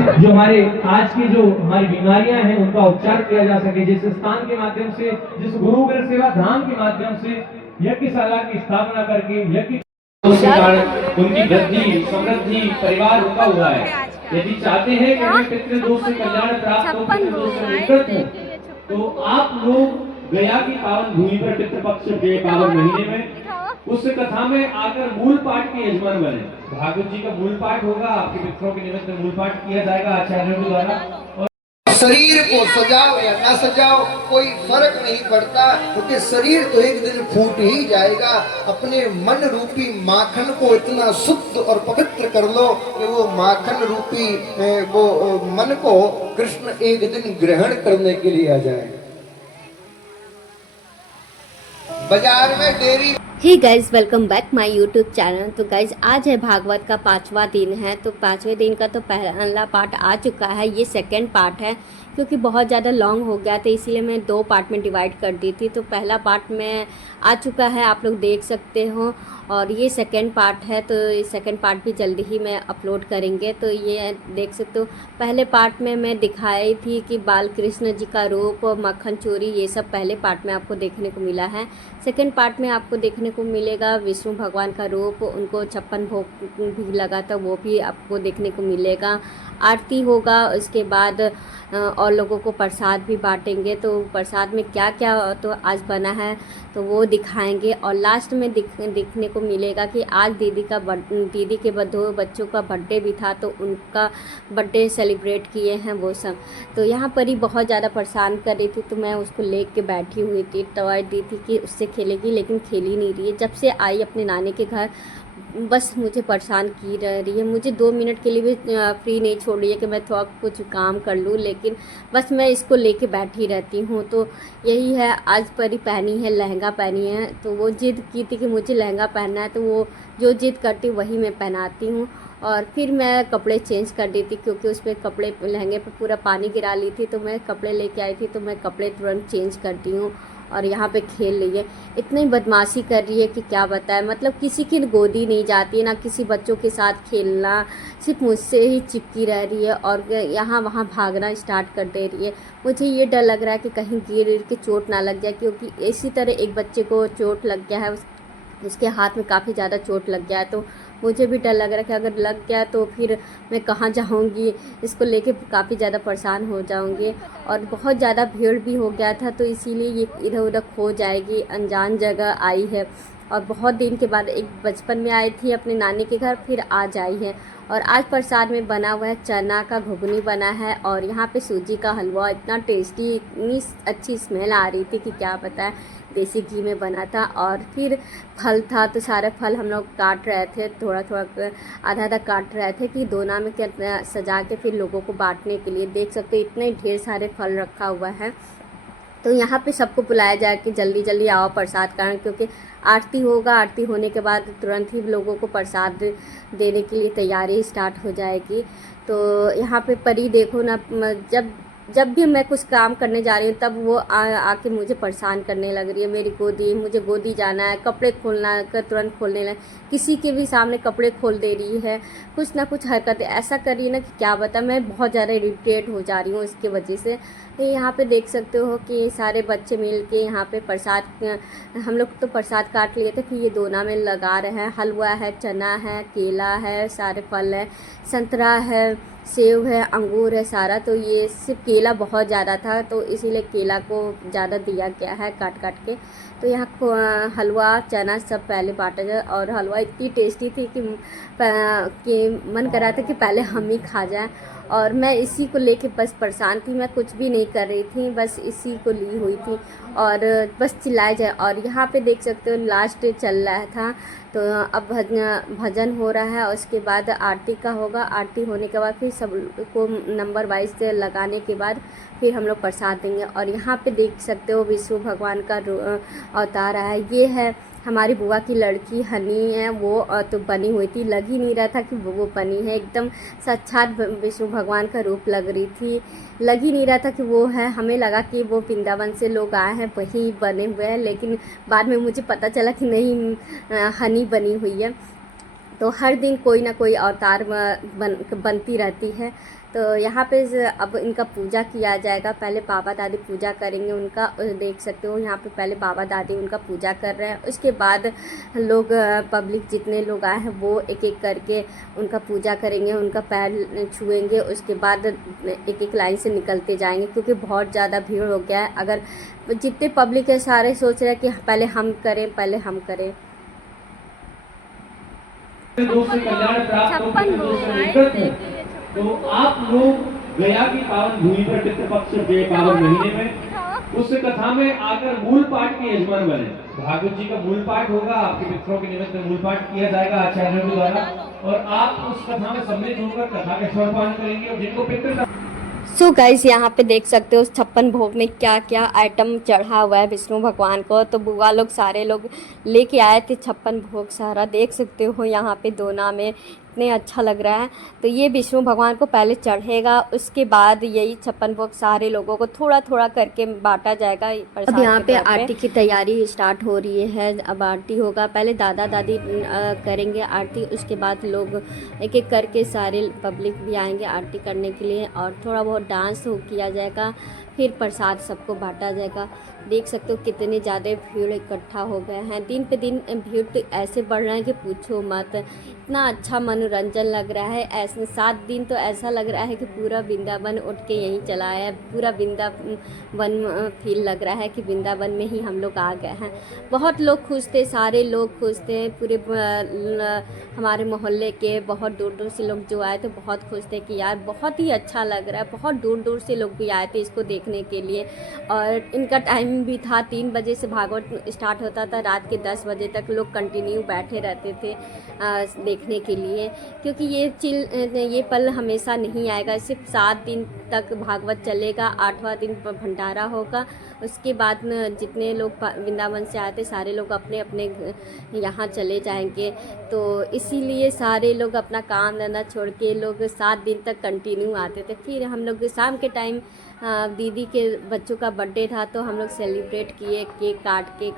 जो हमारे आज की जो हमारी बीमारियां हैं उनका उपचार किया जा सके, जिस स्थान के माध्यम से, जिस गुरु ग्रह सेवा धाम के माध्यम से यज्ञशाला की स्थापना करके यज्ञ उसके कारण उनकी वृद्धि समृद्धि परिवार रुका हुआ है। यदि चाहते हैं कि हमें पितृदोष से कल्याण प्राप्त हो, पितृदोष से मुक्त हो, तो आप लोग गया की पावन भूमि पर पितृपक्ष के पावन महीने में उस कथा में आकर मूल पाठ के यजमान बने। भागवत जी का मूल पाठ होगा, आपके मित्रों के निमित्त मूल पाठ किया जाएगा आचार्यों द्वारा। और शरीर को सजाओ या ना सजाओ कोई फर्क नहीं पड़ता, क्योंकि शरीर तो एक दिन फूट ही जाएगा। अपने मन रूपी माखन को इतना शुद्ध और पवित्र कर लो कि वो माखन रूपी वो मन को कृष्ण एक दिन ग्रहण करने के लिए आ जाए। बाजार में dairy hey guys, welcome back my YouTube channel. तो गाइज आज है भागवत का 5वां दिन है। तो 5वें दिन का तो पहला पार्ट आ चुका है, ये सेकंड पार्ट है। क्योंकि बहुत ज़्यादा लॉन्ग हो गया था इसीलिए मैं 2 पार्ट में डिवाइड कर दी थी। तो पहला पार्ट में आ चुका है, आप लोग देख सकते हो, और ये सेकंड पार्ट है। तो ये सेकंड पार्ट भी जल्दी ही मैं अपलोड करेंगे। तो ये देख सकते हो, पहले पार्ट में मैं दिखाई थी कि बाल कृष्ण जी का रूप, मक्खन चोरी, ये सब पहले पार्ट में आपको देखने को मिला है। सेकंड पार्ट में आपको देखने को मिलेगा विष्णु भगवान का रूप, उनको 56 भोग भी लगा था वो भी आपको देखने को मिलेगा। आरती होगा, उसके बाद और लोगों को प्रसाद भी बांटेंगे। तो प्रसाद में क्या क्या तो आज बना है तो वो दिखाएंगे। और लास्ट में दिखने को मिलेगा कि आज दीदी के 2 बच्चों का बर्थडे भी था, तो उनका बर्थडे सेलिब्रेट किए हैं वो सब। तो यहाँ पर ही बहुत ज़्यादा परेशान कर रही थी, तो मैं उसको ले के बैठी हुई थी, टॉय दी थी कि उससे खेलेगी, लेकिन खेल ही नहीं रही है। जब से आई अपने नानी के घर बस मुझे परेशान की रह रही है। मुझे 2 मिनट के लिए भी फ्री नहीं छोड़ रही है कि मैं थोड़ा कुछ काम कर लूँ, लेकिन बस मैं इसको लेके बैठी रहती हूँ। तो यही है, आज परी पहनी है, लहंगा पहनी है। तो वो जिद की थी कि मुझे लहंगा पहनना है, तो वो जो जिद करती वही मैं पहनाती हूँ। और फिर मैं कपड़े चेंज कर दी थी, क्योंकि उस पर कपड़े लहंगे पर पूरा पानी गिरा ली थी। तो मैं कपड़े लेके आई थी, तो मैं कपड़े तुरंत चेंज करती हूँ। और यहाँ पे खेल रही है, इतनी बदमाशी कर रही है कि क्या बताएं। मतलब किसी की गोदी नहीं जाती है, ना किसी बच्चों के साथ खेलना, सिर्फ मुझसे ही चिपकी रह रही है और यहाँ वहाँ भागना स्टार्ट कर दे रही है। मुझे ये डर लग रहा है कि कहीं गिर के चोट ना लग जाए, क्योंकि इसी तरह एक बच्चे को चोट लग गया है, उसके हाथ में काफ़ी ज़्यादा चोट लग गया है। तो मुझे भी डर लग रहा है कि अगर लग गया तो फिर मैं कहाँ जाऊँगी, इसको लेके काफ़ी ज़्यादा परेशान हो जाऊँगी। और बहुत ज़्यादा भीड़ भी हो गया था, तो इसीलिए ये इधर उधर खो जाएगी, अनजान जगह आई है। और बहुत दिन के बाद, एक बचपन में आई थी अपने नानी के घर, फिर आज आई है। और आज प्रसाद में बना हुआ है चना का घुगनी बना है, और यहाँ पे सूजी का हलवा, इतना टेस्टी, इतनी अच्छी स्मेल आ रही थी कि क्या बताएं। देसी घी में बना था। और फिर फल था, तो सारे फल हम लोग काट रहे थे, थोड़ा थोड़ा आधा आधा काट रहे थे कि दोना में क्या सजा के फिर लोगों को बांटने के लिए। देख सकते हो इतने ढेर सारे फल रखा हुआ है। तो यहाँ पे सबको बुलाया जाए कि जल्दी जल्दी आओ प्रसाद कारण, क्योंकि आरती होगा, आरती होने के बाद तुरंत ही लोगों को प्रसाद देने के लिए तैयारी स्टार्ट हो जाएगी। तो यहाँ पे परी देखो ना, जब भी मैं कुछ काम करने जा रही हूँ तब वो आके मुझे परेशान करने लग रही है। मेरी गोदी, मुझे गोदी जाना है, कपड़े खोलना है, तुरंत खोलने लगे, किसी के भी सामने कपड़े खोल दे रही है, कुछ ना कुछ हरकतें ऐसा कर रही है ना कि क्या बता। मैं बहुत ज़्यादा इरिटेट हो जा रही हूँ इसके वजह से। तो यहाँ पे देख सकते हो कि सारे बच्चे मिल के यहाँ पे प्रसाद, हम लोग तो प्रसाद काट लिए थे, फिर ये दोना में लगा रहे हैं। हलवा है, चना है, केला है, सारे फल है, संतरा है, सेब है, अंगूर है सारा। तो ये सिर्फ केला बहुत ज़्यादा था, तो इसीलिए केला को ज़्यादा दिया गया है काट काट के। तो यहाँ हलवा, चना सब पहले बांटा जाए। और हलवा इतनी टेस्टी थी कि मन कर रहा था कि पहले हम ही खा जाएं। और मैं इसी को लेके बस परेशान थी, मैं कुछ भी नहीं कर रही थी, बस इसी को ली हुई थी और बस चिल्लाए जाए। और यहाँ पे देख सकते हो लास्ट चल रहा था, तो अब भजन हो रहा है, और उसके बाद आरती का होगा। आरती होने के बाद फिर सब को नंबर वाइज से लगाने के बाद फिर हम लोग प्रसाद देंगे। और यहाँ पे देख सकते हो विष्णु भगवान का अवतार है। ये है हमारी बुआ की लड़की हनी है, वो तो बनी हुई थी, लग ही नहीं रहा था कि वो बनी है, एकदम साक्षात विष्णु भगवान का रूप लग रही थी, लग ही नहीं रहा था कि वो है। हमें लगा कि वो वृंदावन से लोग आए हैं वही बने हुए हैं, लेकिन बाद में मुझे पता चला कि नहीं, हनी बनी हुई है। तो हर दिन कोई ना कोई अवतार बनती रहती है। तो यहाँ पे अब इनका पूजा किया जाएगा। पहले बाबा दादी पूजा करेंगे उनका, देख सकते हो यहाँ पे पहले बाबा दादी उनका पूजा कर रहे हैं। उसके बाद लोग पब्लिक जितने लोग आए हैं वो एक एक करके उनका पूजा करेंगे, उनका पैर छुएंगे। उसके बाद एक एक लाइन से निकलते जाएंगे क्योंकि बहुत ज़्यादा भीड़ हो गया है। अगर जितने पब्लिक है सारे सोच रहे हैं कि पहले हम करें। दोस्त से कल्याण प्राप्त हो, दोस्त से निकट हो, तो आप लोग गया की पावन भूमि पर पितृपक्ष के पावन महीने में उस कथा में आकर मूल पाठ के यजमान बने। भागवत जी का मूल पाठ होगा, आपके पितरों के निमित्त मूल पाठ किया जाएगा आचार्यों के द्वारा, और आप उस कथा में सम्मिलित होकर कथा का श्रवण करेंगे। और जिनको पितृ सो गाइस यहाँ पे देख सकते हो 56 भोग में क्या क्या आइटम चढ़ा हुआ है विष्णु भगवान को। तो बुआ लोग सारे लोग लेके आए थे 56 भोग सारा, देख सकते हो यहाँ पे दोना में इतने अच्छा लग रहा है। तो ये विष्णु भगवान को पहले चढ़ेगा, उसके बाद यही 56 भोग सारे लोगों को थोड़ा थोड़ा करके बांटा जाएगा। अब यहाँ पे आरती की तैयारी स्टार्ट हो रही है। अब आरती होगा, पहले दादा दादी करेंगे आरती, उसके बाद लोग एक एक करके सारे पब्लिक भी आएंगे आरती करने के लिए, और थोड़ा बहुत डांस किया जाएगा, फिर प्रसाद सबको बांटा जाएगा। देख सकते हो कितने ज़्यादा भीड़ इकट्ठा हो गए हैं। दिन पे दिन भीड़ तो ऐसे बढ़ रहा है कि पूछो मत। इतना अच्छा मनोरंजन लग रहा है। ऐसे 7 दिन तो ऐसा लग रहा है कि पूरा वृंदावन उठ के यहीं चला है। पूरा वृंदावन फील लग रहा है कि वृंदावन में ही हम लोग आ गए हैं। बहुत लोग खुश थे, सारे लोग खुश थे। पूरे हमारे मोहल्ले के बहुत दूर दूर से लोग जो आए थे बहुत खुश थे कि यार बहुत ही अच्छा लग रहा है। बहुत दूर दूर से लोग भी आए थे इसको देखने के लिए। और इनका टाइम भी था 3 बजे से भागवत स्टार्ट होता था, रात के 10 बजे तक लोग कंटिन्यू बैठे रहते थे देखने के लिए, क्योंकि ये पल हमेशा नहीं आएगा। सिर्फ 7 दिन तक भागवत चलेगा, 8वां दिन भंडारा होगा। उसके बाद जितने लोग वृंदावन से आए थे सारे लोग अपने अपने यहाँ चले जाएंगे। तो इसीलिए सारे लोग अपना काम धंधा छोड़ के लोग 7 दिन तक कंटिन्यू आते थे। फिर हम लोग शाम के टाइम दीदी के बच्चों का बर्थडे था तो हम लोग सेलिब्रेट किए, केक काट के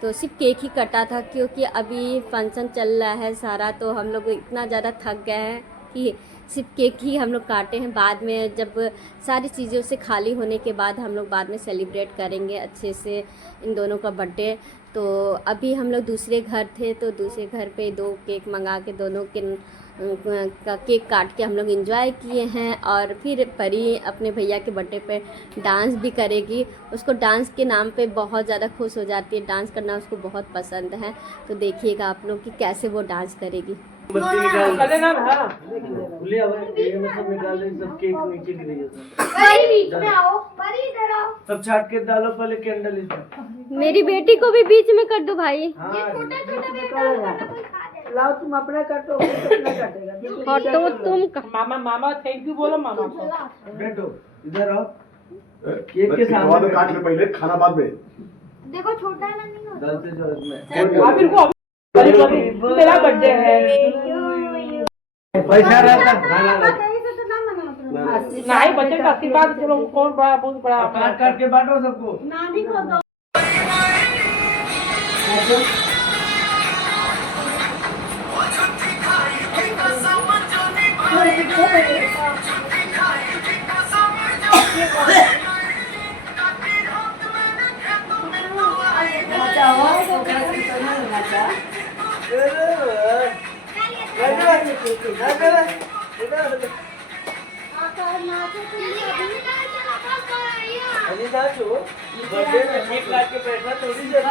तो सिर्फ केक ही कटा था क्योंकि अभी फंक्शन चल रहा है सारा। तो हम लोग इतना ज़्यादा थक गए हैं कि सिर्फ केक ही हम लोग काटे हैं। बाद में जब सारी चीज़ों से खाली होने के बाद हम लोग बाद में सेलिब्रेट करेंगे अच्छे से इन दोनों का बर्थडे। तो अभी हम लोग दूसरे घर थे तो दूसरे घर पे 2 केक मंगा के दोनों के का केक काट के हम लोग एंजॉय किए हैं। और फिर परी अपने भैया के बर्थडे पे डांस भी करेगी। उसको डांस के नाम पे बहुत ज़्यादा खुश हो जाती है, डांस करना उसको बहुत पसंद है। तो देखिएगा आप लोग कि कैसे वो डांस करेगी। सब छाट के डालो पहले कैंडल इसमें। मेरी बेटी को भी बीच में कर दो भाई। लाओ तुम अपना काटो, अपना काटेगा। और तो तुम मामा थैंक यू बोलो मामा को। बैठो इधर आओ, केक के सामने काट ले, पहले खाना बाद में। देखो छोटा ना नहीं होता। गलती से इसमें आबिर को तेरा बर्थडे है। पैसा रहता नहीं, बच्चे का आशीर्वाद कौन बड़ा बहुत बड़ा। काट काट के बांटो सबको। नानी को दो। बर्थडे में केक काट के बैठना थोड़ी देर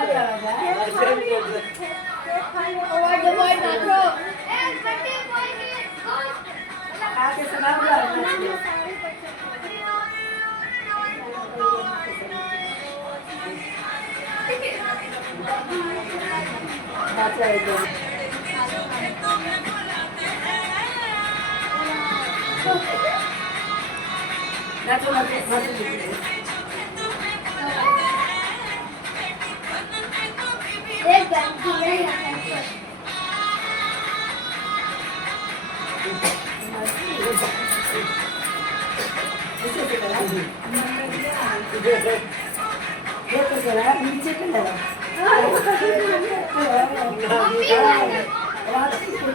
रात्रि को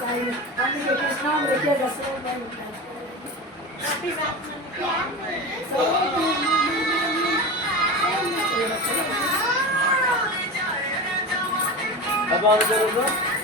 चाहिए हम ये कृष्णा लेके दसरों में अब ऑन करो तो